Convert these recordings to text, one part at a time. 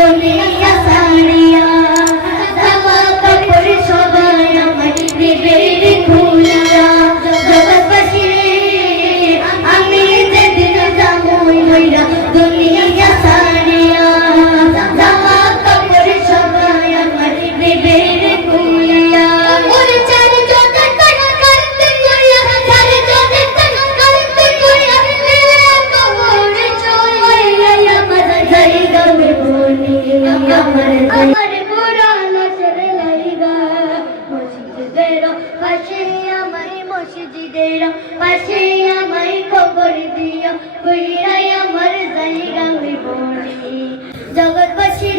Don't তেরা পাশে আমায় কবর দিও বুড়িরাই আমার জায়গা আমি বলি জগৎবাসী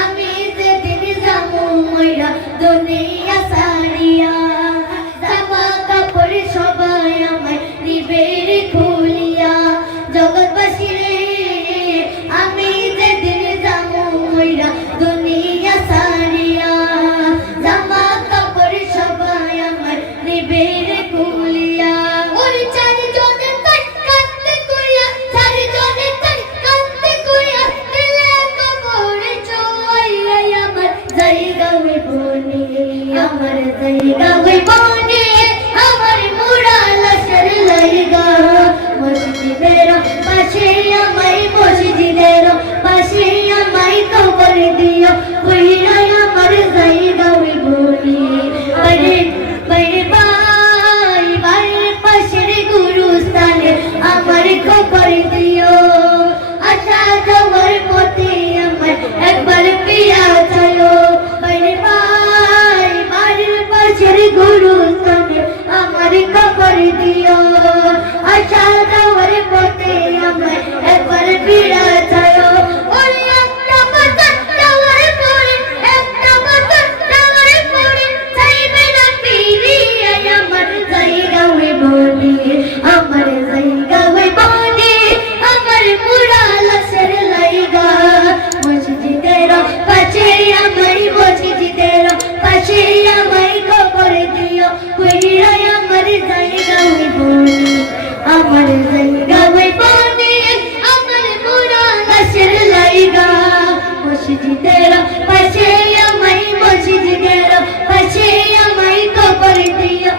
আমি যেদিন যাব ময়রা দুনিয়া পাশে আমায় মসজিদের পাশে আমায় কবরে দিও। কইরাই আমার জায়গা ওই বলি আরে বাইরে বাই বাইরে পাশের গুরুস্থানে আমার কবরে দিও। আশা তোমার পথে আমার একবার পিয়া চায়ো বাইরে বাই বাইরে পাশের গুরুস্থানে আমার কবরে দিও। আশা মতে আমার একবার বিড়াল গেলো পাশে আমায় মসজিদ গেলো পাশে আমায় কবর দিও